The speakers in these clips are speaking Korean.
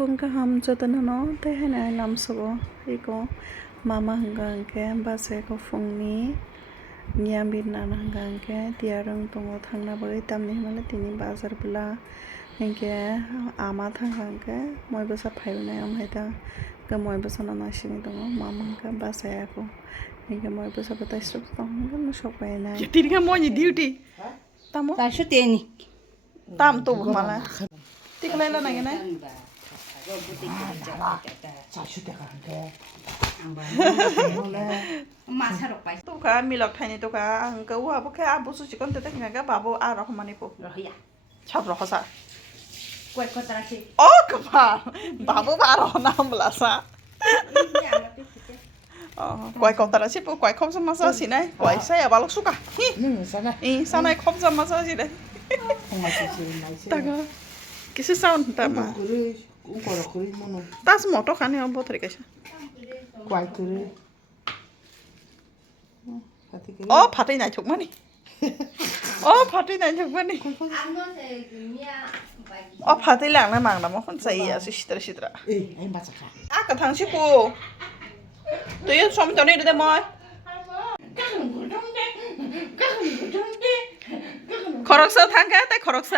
fung kaham jodana no te hena lamsogo iko mama hingga angke base ko fungni nyambir nana hingga angke tiarong tongo thangna bagoi tamni himale tini bazar bula hingke ama thangka angke moi basa phailna amhaita ke moi basa na nasini tongo mama hingga base ako hingke moi basa bata stop tongo no sokai na tini ka moi ni duty tamo ta shu teni tam to mala tikla la nang na tuka milok thani tuka angka wa bo kha abu su chikon te hinga babu a ro mani po rohya chap ro sa koi kotara si o kapa babu ba ro nam la sa quay cậu ta đã xếp quay không sao massage gì này quay xe vào lúc suka sao này không sao massage gì đấy ta có cái sự sao ta mà ta sẽ một chỗ khác này không bao thời cái quay cứ ô phát này chụp mani ô phát này chụp mani ô phát này là mang mà không say à xịt anh bắt sao à cái thằng xếp cô tụi em xong cho nên được mồi 걸었어 탄가 때 걸었어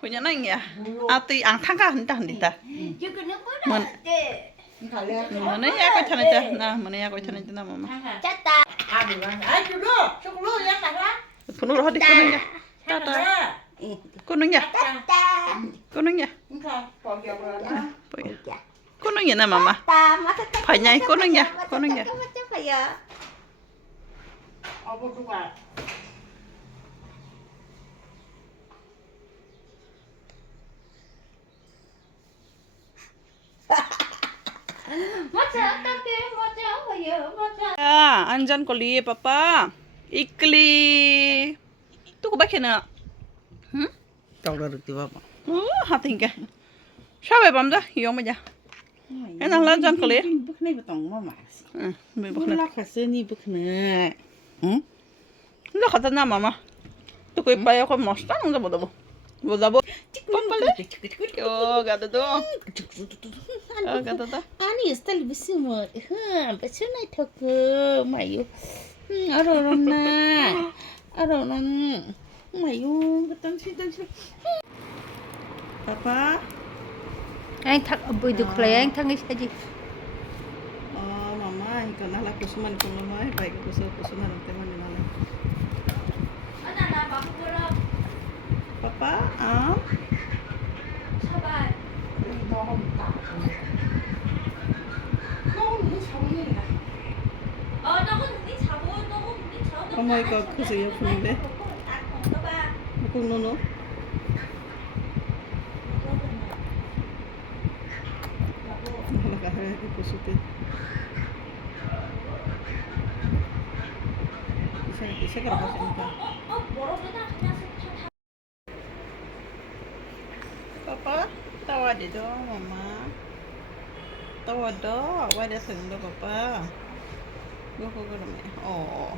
그냥 아니야 아띠 안 탄가 한다 한다 뭐는 야고 타는데 나 뭐는 야고 타는데 나 엄마 짰다 분으로 어디 꺼내냐 따따 꺼내냐 꺼내냐 꺼내냐 나 엄마 phải nhảy 꺼내냐 야, 안전 걸리 빠빠. 이끌리. 또 고백해나. 응? 떠오르지 봐봐 하팅게. 샤베 밤다. 이거 뭐야? 에나 안전 걸리. bước này bắt tòng mà mà 응. 왜 bước 먹나? là khá sơ ni bước này 응? 너 갖다 놔 마마. 또 거기 봐요. 거기 뭐 쌍 잡아 봐. 뭐 잡아? 빨리. 요 가다도. 가다다. 아니 스타일 비스모 배추 나이 턱 마유 알아라나 마유 그딴 빠빠. anh thắc bùi được lấy anh thắc cái gì mama ikan lah kusuman kumamai baik kusuman teman di mana papa kamu ikut kusuya kunde bukan nono kalau kahaya kusute bisa kerja apa papa tawa di do mama tawa do wada seng do papa gua kok gede oh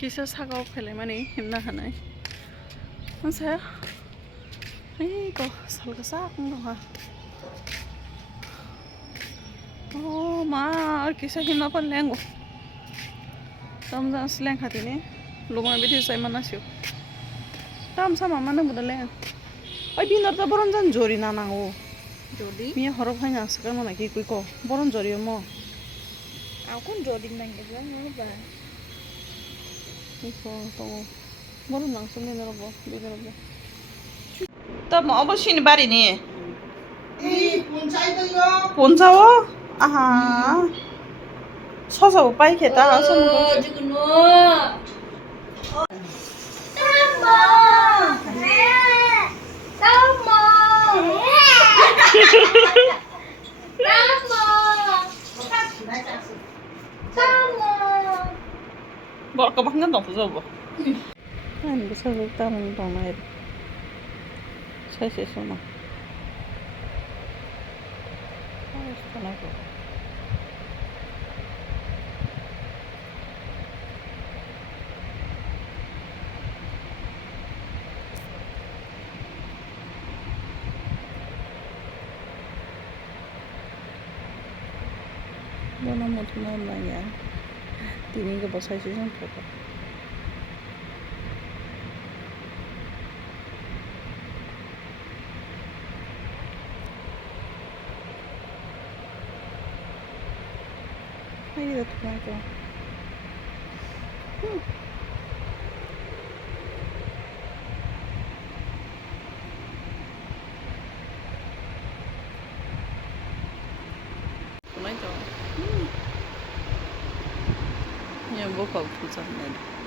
kisah saga film ini himna hanai masa ini kok salah sak nggak oh ma kisah himna pun lengo tamza seleng hati ni lumayan beti saya mana sih tam sama mana muda leng ay binar ta boron jan jori na nango jodi mi horop hai na sakar mana ki kui ko boron jori mo aku jodi nang ke bilang mana ba 이거 또 뭐는 낭송이 내려봐 내려봐 또 뭐 어버신이 말이니 이 본사이도요 본사워 아하 서서 오빠 이렇게 따라 서는 거 지금 너 뭐 아까 방금 없어 뭐 아니 뭐 서서 따는 동네 사실 뭐 너나 뭐 thuna 나야. Tini cái bahai saichungno. Ay, thuna ko. Thuna ko. Yan bo pag pusa na.